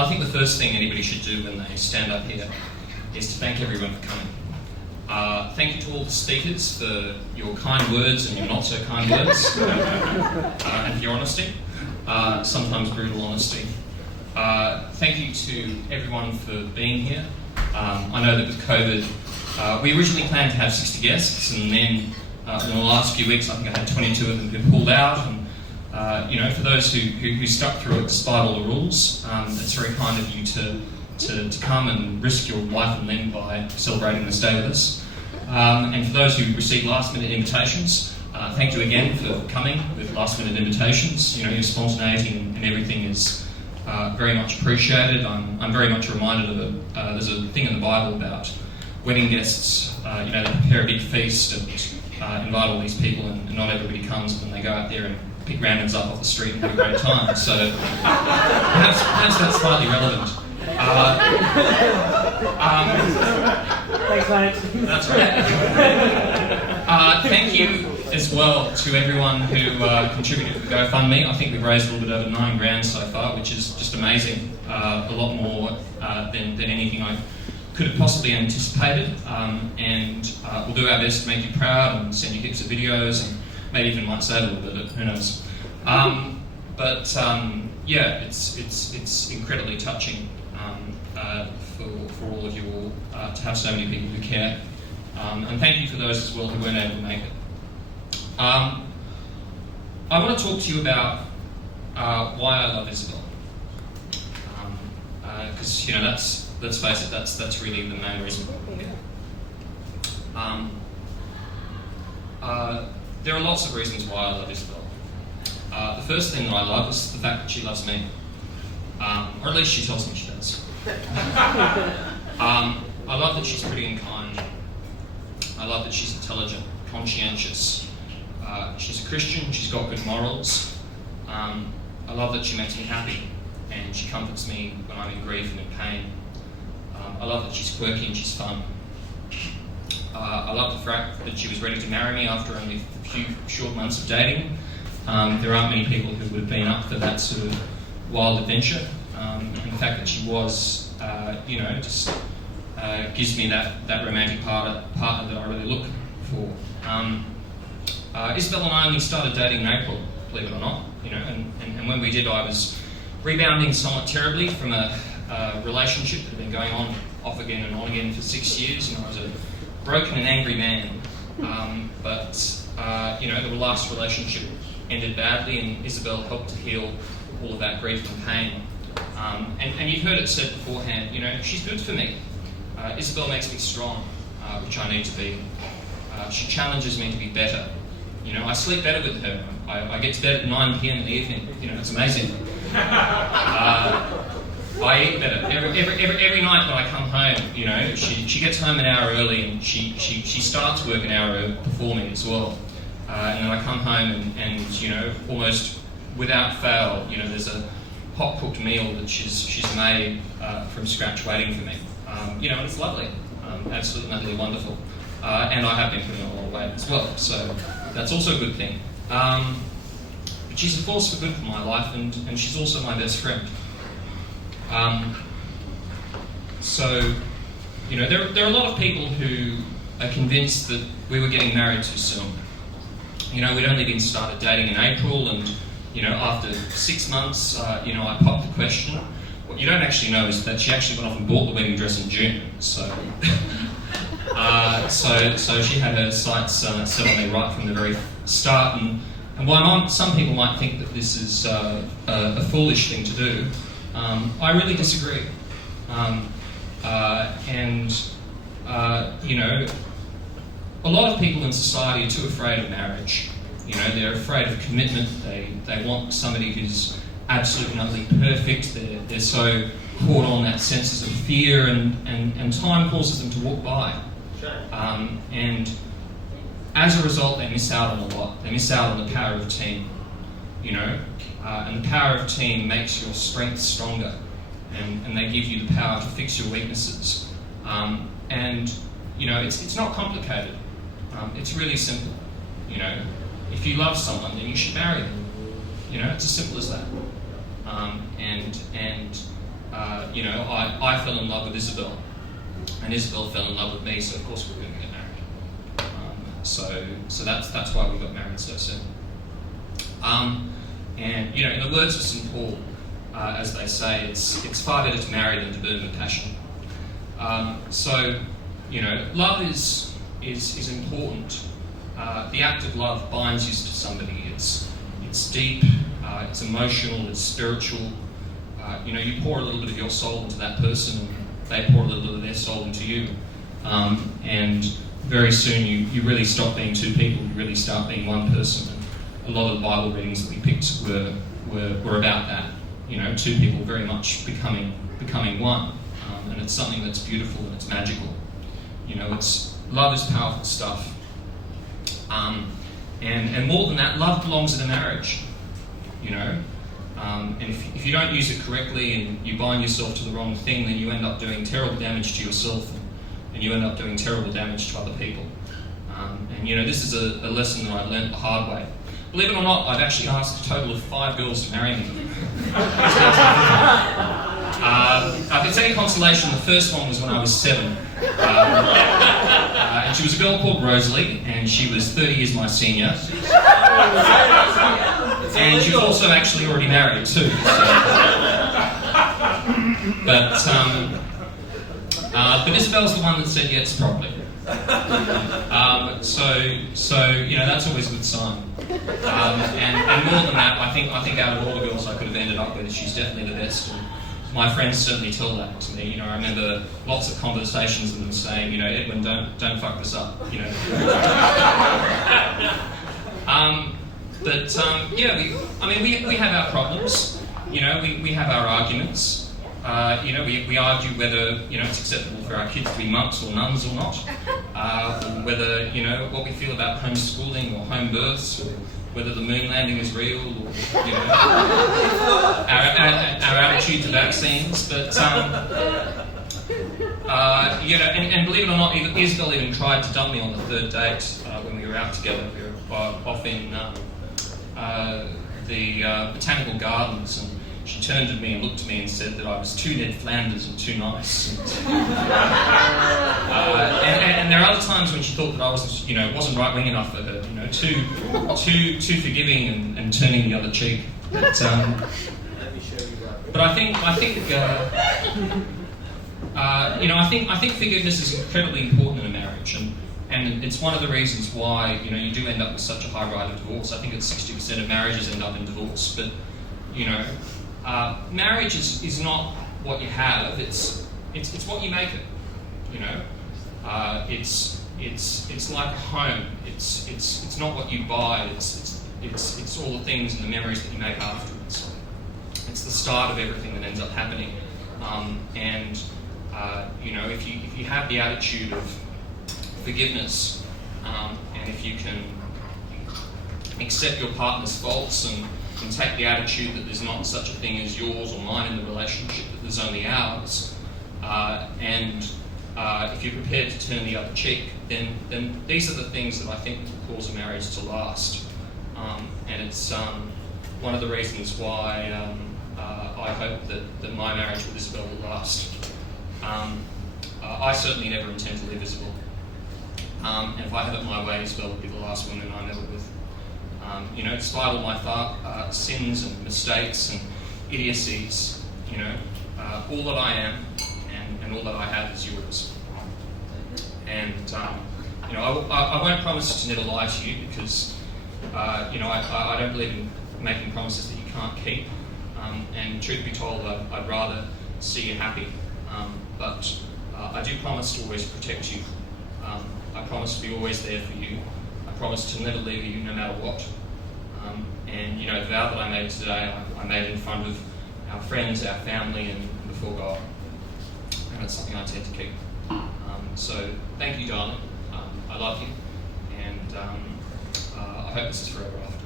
Well, I think the first thing anybody should do when they stand up here is to thank everyone for coming. Thank you to all the speakers for your kind words and your not so kind words, and for your honesty, sometimes brutal honesty. Thank you to everyone for being here. I know that with COVID, we originally planned to have 60 guests, and then in the last few weeks I think I had 22 of them who pulled out. And for those who stuck through it despite all the rules, it's very kind of you to come and risk your life and limb by celebrating this day with us. And for those who received last-minute invitations, thank you again for coming with last-minute invitations. Your spontaneity and everything is very much appreciated. I'm very much reminded of there's a thing in the Bible about wedding guests. They prepare a big feast and invite all these people, and not everybody comes, and they go out there and pick randoms up off the street and have a great time. So perhaps that's slightly relevant. Thanks, mate. That's right. Thank you as well to everyone who contributed to the GoFundMe. I think we've raised a little bit over $9,000 so far, which is just amazing. A lot more than anything I could have possibly anticipated. And we'll do our best to make you proud and send you heaps of videos, and maybe even might save a little bit of it, who knows. It's incredibly touching for all of you all to have so many people who care. And thank you for those as well who weren't able to make it. I want to talk to you about why I love Isabel. Because, let's face it, that's really the main reason. There are lots of reasons why I love Isabel. The first thing that I love is the fact that she loves me. Or at least she tells me she does. I love that she's pretty and kind. I love that she's intelligent, conscientious. She's a Christian, she's got good morals. I love that she makes me happy and she comforts me when I'm in grief and in pain. I love that she's quirky and she's fun. I love the fact that she was ready to marry me after only a few short months of dating. There aren't many people who would have been up for that sort of wild adventure. And the fact that she was, gives me that romantic partner that I really look for. Isabel and I only started dating in April, believe it or not. And when we did, I was rebounding somewhat terribly from a relationship that had been going on off again and on again for 6 years. I was a broken and angry man. The last relationship ended badly, and Isabel helped to heal all of that grief and pain. And you've heard it said beforehand, she's good for me. Isabel makes me strong, which I need to be. She challenges me to be better. I sleep better with her. I get to bed at 9 p.m. in the evening. It's amazing. I eat better. Every night when I come home, she gets home an hour early, and she starts work an hour before me as well. And then I come home and almost without fail, there's a hot cooked meal that she's made from scratch waiting for me. And it's lovely, absolutely wonderful. And I have been putting on a lot of weight as well, so that's also a good thing. But she's a force for good for my life, and she's also my best friend. There are a lot of people who are convinced that we were getting married too soon. We'd only been started dating in April, and after 6 months, I popped the question. What you don't actually know is that she actually went off and bought the wedding dress in June. So she had her sights set on me right from the very start. And while some people might think that this is a foolish thing to do, I really disagree. A lot of people in society are too afraid of marriage. They're afraid of commitment. They want somebody who's absolutely and utterly perfect. They're so caught on that sense of fear, and time causes them to walk by. And as a result, they miss out on a lot. They miss out on the power of a team. And the power of a team makes your strength stronger, and they give you the power to fix your weaknesses. It's not complicated. It's really simple. If you love someone, then you should marry them. It's as simple as that. I fell in love with Isabel, and Isabel fell in love with me, so of course we were going to get married. So that's why we got married so soon. And in the words of St. Paul, as they say, it's far better to marry than to burn with passion. Love is important. The act of love binds you to somebody. It's deep, it's emotional, it's spiritual. You pour a little bit of your soul into that person, and they pour a little bit of their soul into you. And very soon you really stop being two people, you really start being one person. And a lot of the Bible readings that we picked were about that. Two people very much becoming one. And it's something that's beautiful and it's magical. Love is powerful stuff. And more than that, love belongs in a marriage. And if you don't use it correctly and you bind yourself to the wrong thing, then you end up doing terrible damage to yourself, and you end up doing terrible damage to other people. This is a lesson that I've learned the hard way. Believe it or not, I've actually asked a total of 5 girls to marry me. If it's any consolation, the first one was when I was 7. And she was a girl called Rosalie, and she was 30 years my senior. And she was also actually already married too. But Isabel's the one that said yes properly. That's always a good sign. And more than that, I think out of all the girls I could have ended up with, she's definitely the best. And my friends certainly tell that to me. I remember lots of conversations with them saying, Edwin, don't fuck this up. We have our problems. We have our arguments. We argue whether it's acceptable for our kids to be monks or nuns or not, or whether what we feel about homeschooling or home births, or whether the moon landing is real, or our attitude to vaccines. But and believe it or not, Isabel even tried to dump me on the 3rd date when we were out together. We were off in the botanical gardens, and she turned to me and looked at me and said that I was too Ned Flanders and too nice. And there are other times when she thought that I wasn't right wing enough for her, too forgiving and turning the other cheek. But I think forgiveness is incredibly important in a marriage, and it's one of the reasons why you do end up with such a high rate of divorce. I think it's 60% of marriages end up in divorce, but marriage is not what you have; it's what you make it. It's like a home. It's not what you buy. It's all the things and the memories that you make afterwards. It's the start of everything that ends up happening. If you have the attitude of forgiveness, and if you can accept your partner's faults and take the attitude that there's not such a thing as yours or mine in the relationship, that there's only ours, if you're prepared to turn the other cheek, then these are the things that I think will cause a marriage to last. And it's one of the reasons why I hope that my marriage with Isabel will last. I certainly never intend to leave Isabel. And if I have it my way, Isabel will be the last woman I'm ever with. Despite all my sins and mistakes and idiocies, all that I am and all that I have is yours. And I won't promise to never lie to you, because I don't believe in making promises that you can't keep. And truth be told, I'd rather see you happy. But I do promise to always protect you. I promise to be always there for you. I promise to never leave you no matter what. And the vow that I made today, I made in front of our friends, our family, and before God. And it's something I intend to keep. So thank you, darling. I love you, and I hope this is forever after.